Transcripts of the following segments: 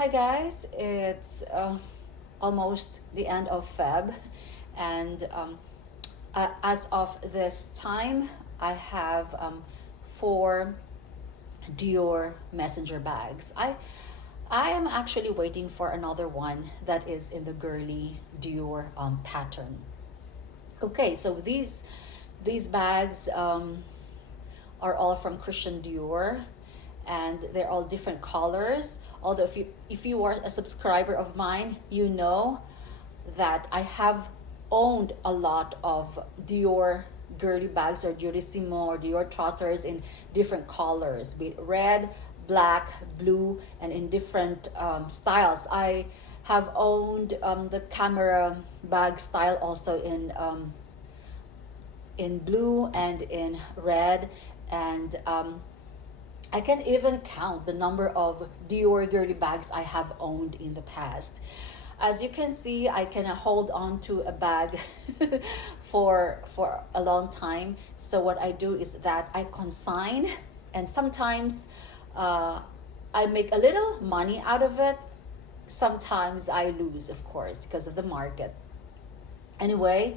Hi guys, it's almost the end of Feb, and as of this time, I have four Dior messenger bags. I am actually waiting for another one that is in the girly Dior pattern. Okay, so these bags are all from Christian Dior, and they're all different colors. Although if you are a subscriber of mine, you know that I have owned a lot of Dior girly bags or Diorissimo or Dior trotters in different colors, be it red, black, blue, and in different styles. I have owned the camera bag style also in blue and in red, and I can even count the number of Dior girly bags I have owned in the past. As you can see, I can hold on to a bag for a long time. So what I do is that I consign, and sometimes I make a little money out of it. Sometimes I lose, of course, because of the market. Anyway,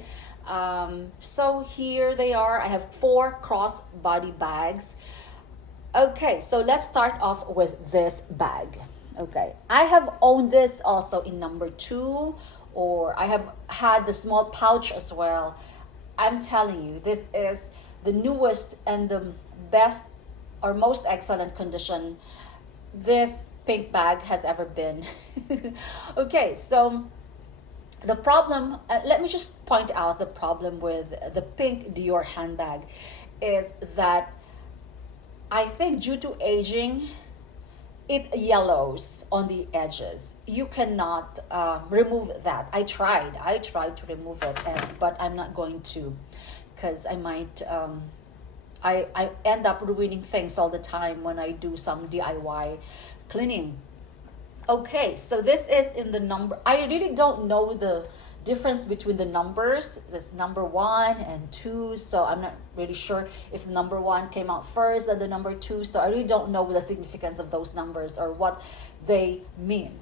so here they are. I have four crossbody bags. Okay, so let's start off with this bag. Okay, I have owned this also in number 2, or I have had the small pouch as well. I'm telling you, this is the newest and the best or most excellent condition this pink bag has ever been. Okay, so the problem, let me just point out the problem with the pink Dior handbag is that I think due to aging, it yellows on the edges. You cannot remove that. I tried to remove it, but I'm not going to, because I might, I end up ruining things all the time when I do some DIY cleaning. Okay, so this is in the number. I really don't know the difference between the numbers. This number 1 and 2, so I'm not really sure if number 1 came out first than the number 2, so I really don't know the significance of those numbers or what they mean.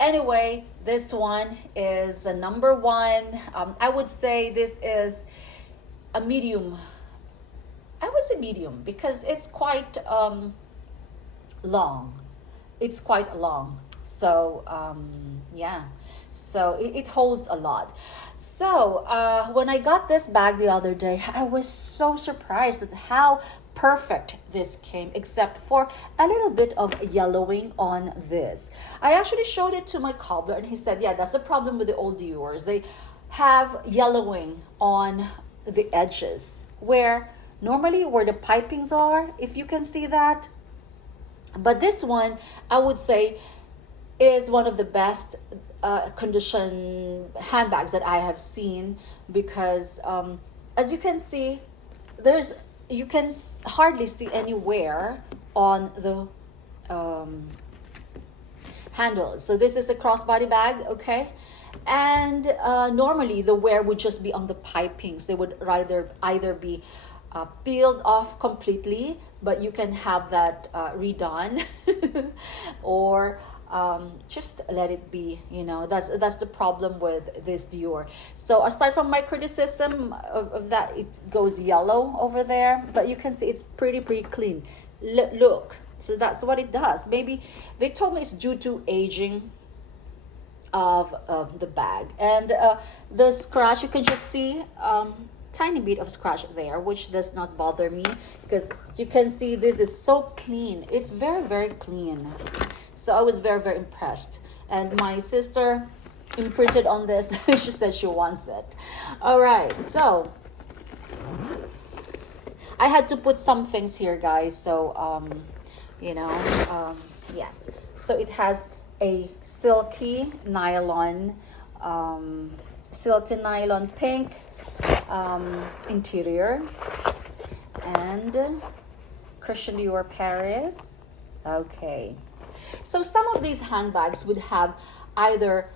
Anyway, this one is a number 1. I would say this is a medium. I would say medium because it's quite long. It's quite long. So yeah, so it holds a lot. So when I got this bag the other day, I was so surprised at how perfect this came, except for a little bit of yellowing on this. I actually showed it to my cobbler, and he said, yeah, that's the problem with the old Diors. They have yellowing on the edges where normally where the pipings are, if you can see that. But this one, I would say, is one of the best condition handbags that I have seen, because as you can see, you can hardly see any wear on the handles. So this is a crossbody bag, okay, and normally the wear would just be on the pipings. They would either be peeled off completely, but you can have that redone or just let it be. You know, that's the problem with this Dior. So aside from my criticism of that it goes yellow over there, but you can see it's pretty clean. Look, so that's what it does. Maybe they told me it's due to aging of the bag, and the scratch, you can just see tiny bit of scratch there, which does not bother me, because as you can see, this is so clean. It's very clean. So I was very impressed, and my sister imprinted on this. She said she wants it. All right, so I had to put some things here, guys, so you know, yeah, so it has a silky nylon pink interior, and Christian Dior Paris. Okay, so some of these handbags would have either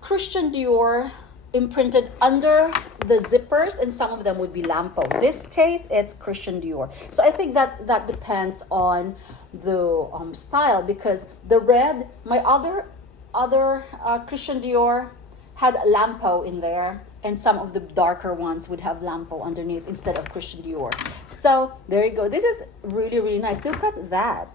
Christian Dior imprinted under the zippers, and some of them would be Lampo. This case, it's Christian Dior. So I think that depends on the style, because the red, my other Christian Dior had Lampo in there, and some of the darker ones would have Lampo underneath instead of Christian Dior. So there you go. This is really, really nice. Look at that.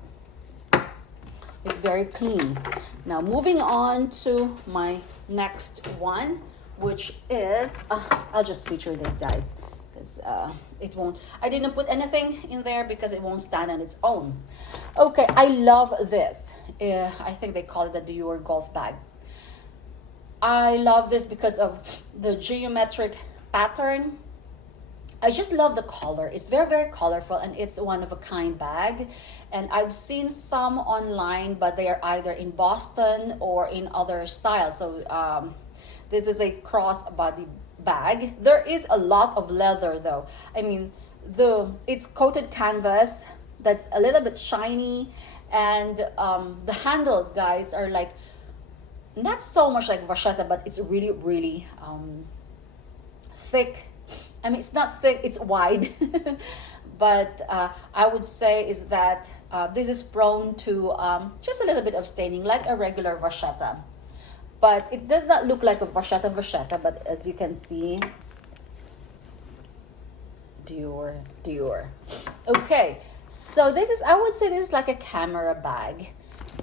It's very clean. Now moving on to my next one, which is, I'll just feature this, guys, because it won't, I didn't put anything in there because it won't stand on its own. Okay, I love this. I think they call it the Dior golf bag. I love this because of the geometric pattern. I just love the color. It's very, very colorful, and it's one of a kind bag. And I've seen some online, but they are either in Boston or in other styles. So this is a crossbody bag. There is a lot of leather though. I mean, it's coated canvas that's a little bit shiny, and the handles, guys, are like not so much like vachetta, but it's really, really thick. I mean, it's not thick, it's wide. But I would say is that this is prone to just a little bit of staining, like a regular vachetta. But it does not look like a vachetta, but as you can see, Dior. Okay, so this is, I would say this is like a camera bag,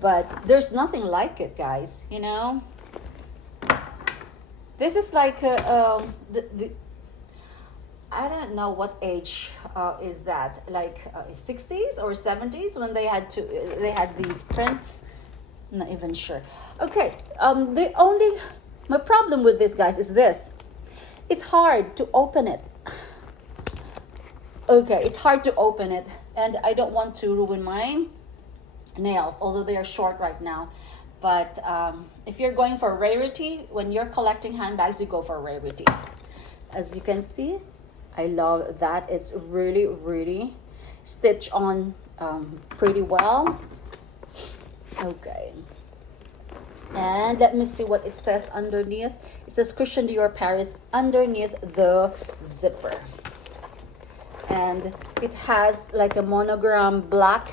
but there's nothing like it, guys, you know? This is like I don't know what age is that, like 60s or 70s when they had these prints. I'm not even sure. Okay, my problem with this, guys, is this. It's hard to open it. Okay, it's hard to open it, and I don't want to ruin my nails, although they are short right now. But if you're going for rarity, when you're collecting handbags, you go for rarity. As you can see, I love that. It's really, really stitched on pretty well. Okay. And let me see what it says underneath. It says Christian Dior Paris underneath the zipper. And it has like a monogram, black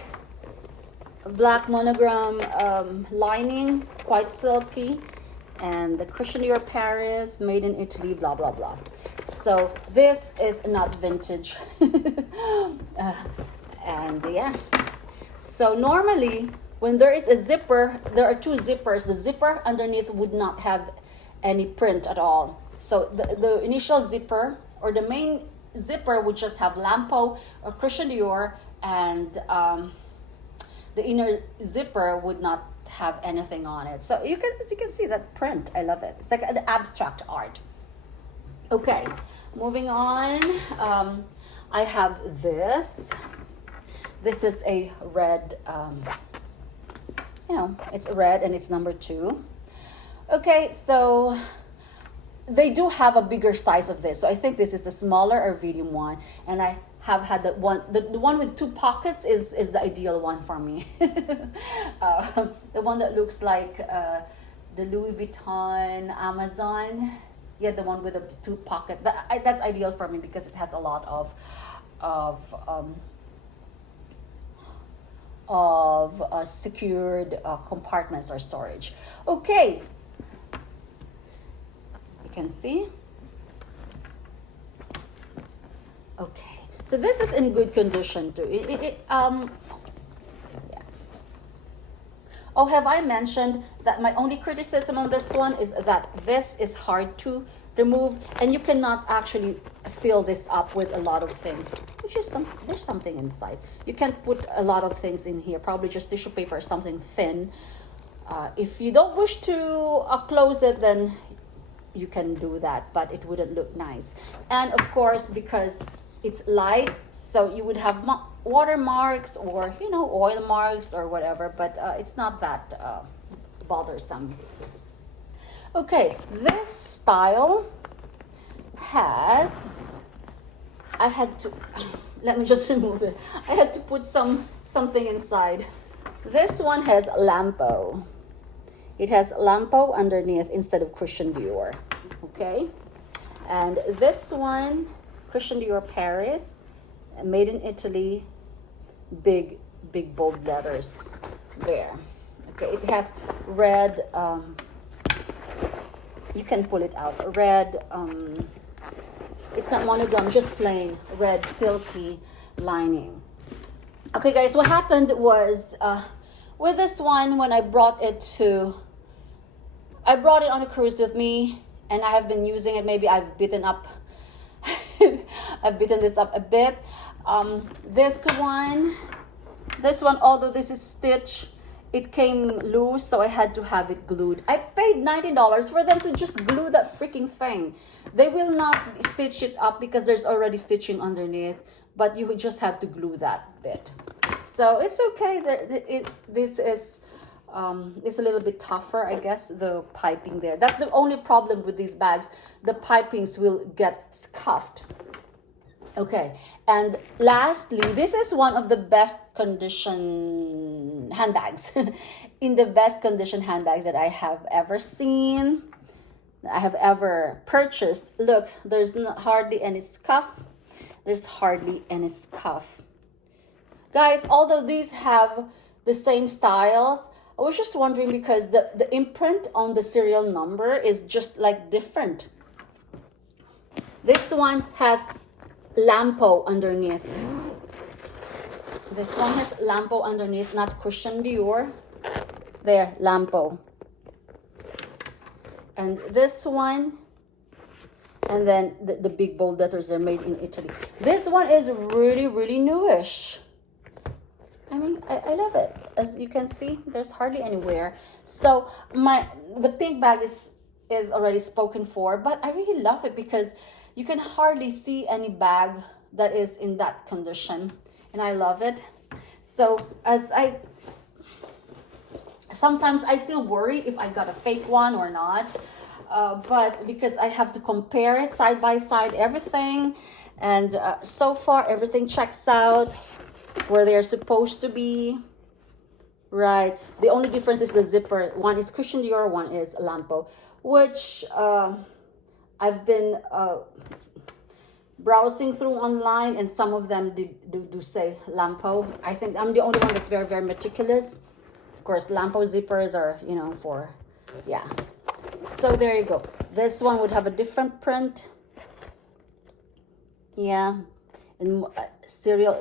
monogram lining, quite silky. And the Christian Dior Paris, made in Italy, blah, blah, blah. So this is not vintage. And yeah. So normally, when there is a zipper, there are two zippers. The zipper underneath would not have any print at all. So the initial zipper, or the main zipper, would just have Lampo or Christian Dior, and the inner zipper would not have anything on it. So you can see that print. I love it. It's like an abstract art. Okay, moving on. I have this. This is a red, it's red and it's number 2. Okay, so they do have a bigger size of this. So I think this is the smaller or medium one. And I have had the one with 2 pockets is the ideal one for me. The one that looks like the Louis Vuitton Amazon. Yeah, the one with the 2 pocket. That's ideal for me because it has a lot of secured compartments or storage. Okay, you can see. Okay, so this is in good condition too. Yeah. Oh, have I mentioned that my only criticism on this one is that this is hard to remove, and you cannot actually fill this up with a lot of things, which is there's something inside. You can't put a lot of things in here, probably just tissue paper or something thin. If you don't wish to close it, then you can do that, but it wouldn't look nice. And of course, because it's light, so you would have watermarks or oil marks or whatever, but it's not that bothersome. Okay, this style has, let me just remove it. I had to put something inside. This one has Lampo. It has Lampo underneath instead of Christian Dior. Okay. And this one, Christian Dior Paris, made in Italy, big bold letters there. Okay, it has red, you can pull it out, red, it's not monogram, just plain red silky lining. Okay guys, what happened was with this one, when I brought it on a cruise with me, and I have been using it. Maybe I've beaten up I've beaten this up a bit. This one, although this is stitched, it came loose, so I had to have it glued. I paid $90 for them to just glue that freaking thing. They will not stitch it up because there's already stitching underneath, but you just have to glue that bit. So it's okay. This is it's a little bit tougher, I guess, the piping there. That's the only problem with these bags. The pipings will get scuffed. Okay, and lastly, this is one of the best condition handbags. In the best condition handbags that I have ever seen, I have ever purchased. Look, there's hardly any scuff. There's hardly any scuff. Guys, although these have the same styles, I was just wondering because the imprint on the serial number is just like different. This one has Lampo underneath. This one has Lampo underneath, not Christian Dior. There, Lampo. And this one, and then the big bold letters are made in Italy. This one is really newish. I mean, I love it. As you can see, there's hardly any wear. So the pink bag is already spoken for, but I really love it because you can hardly see any bag that is in that condition, and I love it. So sometimes I still worry if I got a fake one or not, but because I have to compare it side by side, everything, and so far everything checks out where they're supposed to be. Right, the only difference is the zipper. One is Christian Dior, one is Lampo, which I've been browsing through online, and some of them do say Lampo. I think I'm the only one that's very meticulous. Of course, Lampo zippers are, you know, for, yeah. So there you go. This one would have a different print. Yeah, and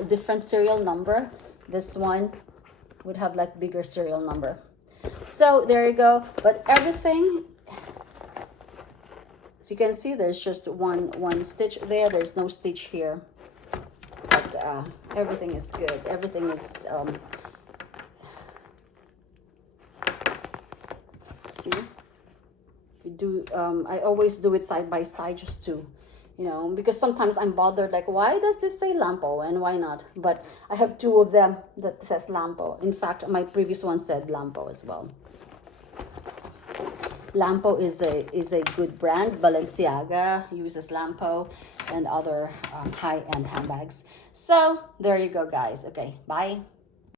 different serial number. This one would have like bigger serial number. So there you go. But everything, as you can see, there's just one stitch there. There's no stitch here. But everything is good. Everything is see, you do I always do it side by side just to, you know, because sometimes I'm bothered, like, why does this say Lampo and why not? But I have two of them that says Lampo. In fact, my previous one said Lampo as well. Lampo is a good brand. Balenciaga uses Lampo and other high-end handbags. So there you go, guys. Okay, bye.